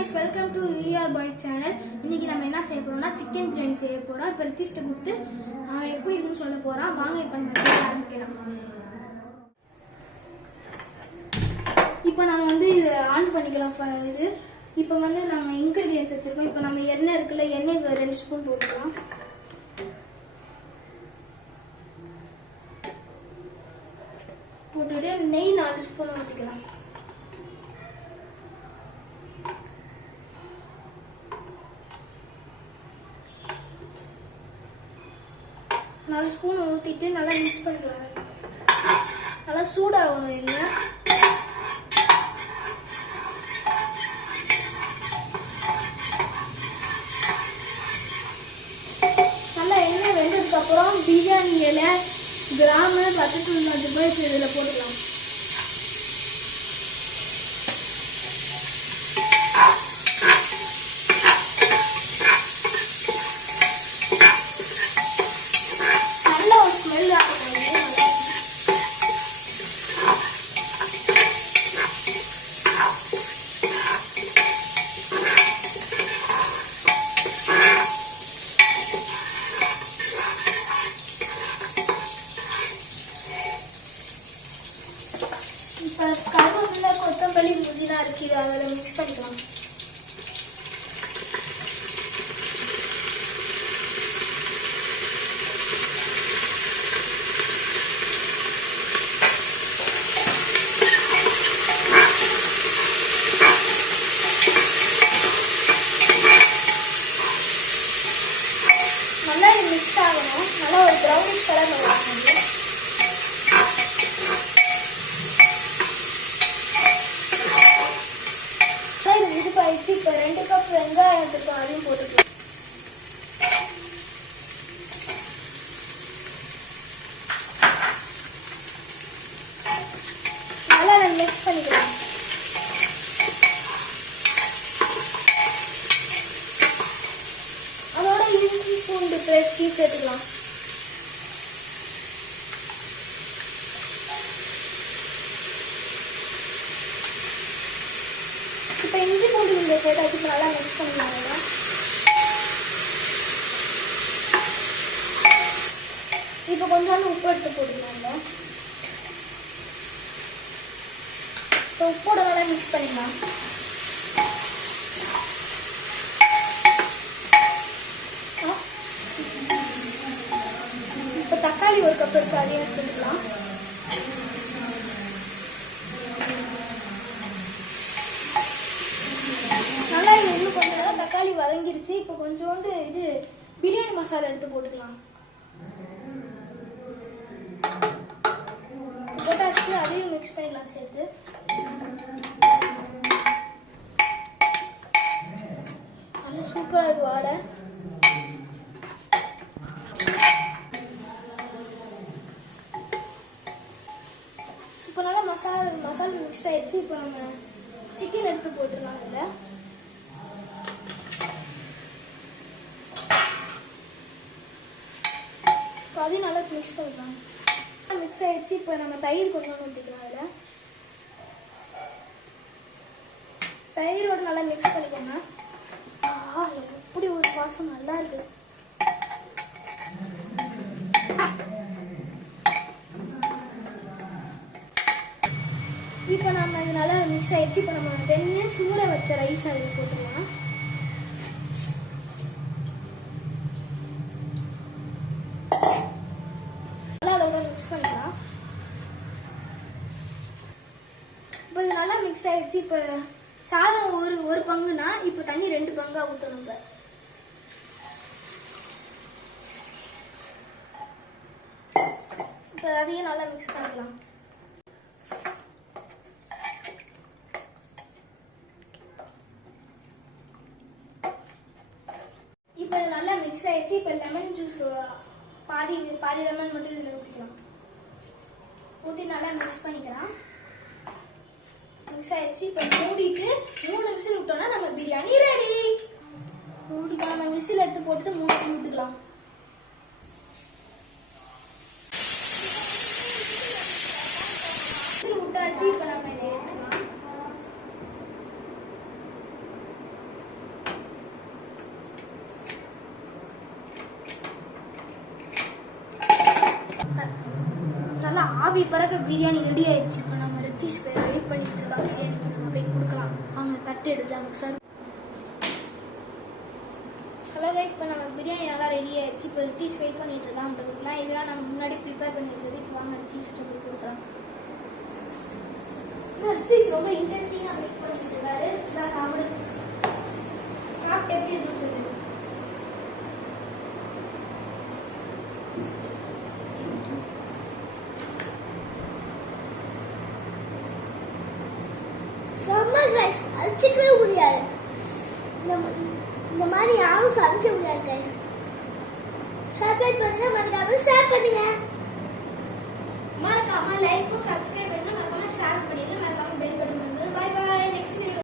guys, welcome to VR Boys channel. இன்னைக்கு நம்ம என்ன செய்ய போறோம்னா சிக்கன் பிரியாணி செய்ய போறோம். இப்ப ரித்திஷ்ட கொடுத்து அவன் எப்படி இருக்குன்னு சொல்ல போறான். வாங்க இப்ப நம்ம ஆரம்பிக்கலாம். இப்போ நாம இத ஆன் பண்ணிக்கலாம். இது இப்போ நம்ம இன்கிரிடியன்ட்ஸ் வச்சிருக்கோம். இப்போ நம்ம எண்ணெய் இருக்குல்ல, எண்ணெய் 2 ஸ்பூன் போட்டுக்கலாம். போட்டுட்டு நெய் 4 ஸ்பூன் ஊற்றிக்கலாம். நாலு ஸ்பூன் ஊற்றிட்டு நல்லா மிக்ஸ் பண்ணிக்கலாம். நல்லா சூடாகணும் எண்ணெய். நல்லா எண்ணெய் வெந்ததுக்கப்புறம் பிரியாணி இலை, கிராமு, பச்சை போய் இதில் போட்டுக்கலாம். இப்போ கருவேப்பிலை, கொத்தமல்லி, புதினா இருக்குது, அதில் மிக்ஸ் பண்ணிக்கலாம். நல்லா மிக்ஸ் ஆகணும். நல்லா ஒரு ப்ரௌனிஷ் கலர் வரும். இதுப்பாயிடுச்சு. இப்போ 2 கப் வெங்காயத்துக்கு அதையும் போட்டுக்கலாம். நல்லா மிக்ஸ் பண்ணிக்கலாம். அதோட இஞ்சி பூண்டு பேஸ்ட் சேர்த்துக்கலாம். இப்போ இஞ்சி பூண்டு இந்த சேர்த்தாச்சு. இப்போ நல்லா மிக்ஸ் பண்ணிக்கலாம். இப்போ கொஞ்சோண்டு உப்பு எடுத்து போட்டுக்கலாம். இப்போ உப்போட நல்லா மிக்ஸ் பண்ணிக்கலாம். இப்போ தக்காளி 1 கப் எடுத்து அதையும் சேர்த்துக்கலாம். நல்லா இன்னும் கொஞ்ச நேரம் தக்காளி வதங்கிருச்சு. இப்போ கொஞ்சோண்டு இது பிரியாணி மசாலா எடுத்து போட்டுக்கலாம். போட்டாச்சு. அதையும் மிக்ஸ் பண்ணிக்கலாம் சேர்த்து. நல்லா சூப்பராக இருக்கு வாடை. இப்போ நல்லா மசாலா மிக்ஸ் ஆயிடுச்சு. இப்போ நம்ம சிக்கன் எடுத்து போட்டுருலாம். இதில் அதையும் நல்லா மிக்ஸ் பண்ணிக்கலாம். மிக்ஸ் ஆயிடுச்சு. இப்போ நம்ம தயிர் கொஞ்சம் ஊற்றிக்கலாம். அதில் தயிரோடு நல்லா மிக்ஸ் பண்ணிக்கோங்க. எப்படி ஒரு வாசம் நல்லா இருக்கு. இப்போ நம்ம இது நல்லா மிக்ஸ் ஆயிடுச்சு. இப்போ நம்ம 10 மினிட்ஸ் ஊற வச்ச ரைஸ் அதில் போட்டுக்கலாம். பண்ணிக்கலாம். இப்போ இது நல்லா மிக்ஸ் ஆயிடுச்சு. இப்போ சாதம் ஒரு பங்குனா இப்போ தண்ணி 2 பங்கா ஊற்றணும். இப்போ அதையும் நல்லா மிக்ஸ் பண்ணிக்கலாம். இப்போ இது நல்லா மிக்ஸ் ஆயிடுச்சு. இப்போ லெமன் ஜூஸ் பாதி லெமன் மட்டும் இதில் ஊற்றிக்கலாம். ஊற்றி நல்லா மிக்ஸ் பண்ணிக்கலாம். மிக்ஸ் ஆயிடுச்சு. இப்போ மூடிட்டு 3 விசில் விட்டோம்னா நம்ம பிரியாணி ரெடி. மூடிக்கலாம். நம்ம விசில் எடுத்து போட்டுட்டு 3 விசில் விட்டுக்கலாம். விசில் விட்டாச்சு. இப்போ நம்ம இதை எடுத்துக்கலாம். ஆவி பறக்க பிரியாணி ரெடி ஆயிடுச்சு. இப்போ நம்ம ரித்தீஷ் வெயிட் பண்ணிட்டு இருக்கோம். பிரியாணிக்கு நம்ம போய் கொடுக்கலாம். அவங்க தட்டு எடுத்து அவங்க சார். ஹலோ கைஸ், இப்போ நம்ம பிரியாணி நல்லா ரெடி ஆயிடுச்சு. இப்போ ரித்தீஷ் வெயிட் பண்ணிட்டு இருக்கான். அப்படி கொடுக்கலாம். இதெல்லாம் நம்ம முன்னாடி ப்ரிப்பேர் பண்ணி வச்சது. இப்போ வாங்க ரித்தீஷ்ட போய் கொடுக்கலாம். ரித்தீஷ் ரொம்ப இன்ட்ரெஸ்டிங்காக வெயிட் பண்ணிட்டு இருக்காரு. நான் சாப்பிட்டு எப்படி இருக்குன்னு சொல்லுங்க. சம்மர் ரைஸ் அடிச்சுக்கவே முடியாது. இந்த மாதிரி யாரும் சமைக்க முடியாது கைஸ். சப்ஸ்கிரைப் பண்ணுங்க, மறக்காம ஷேர் பண்ணுங்க. மறக்காம லைக்கும் சப்ஸ்கிரைப் பண்ணுங்க, மறக்காம ஷேர் பண்ணுங்க, மறக்காம பெல் பட்டன் பண்ணுங்க. Bye bye. Next video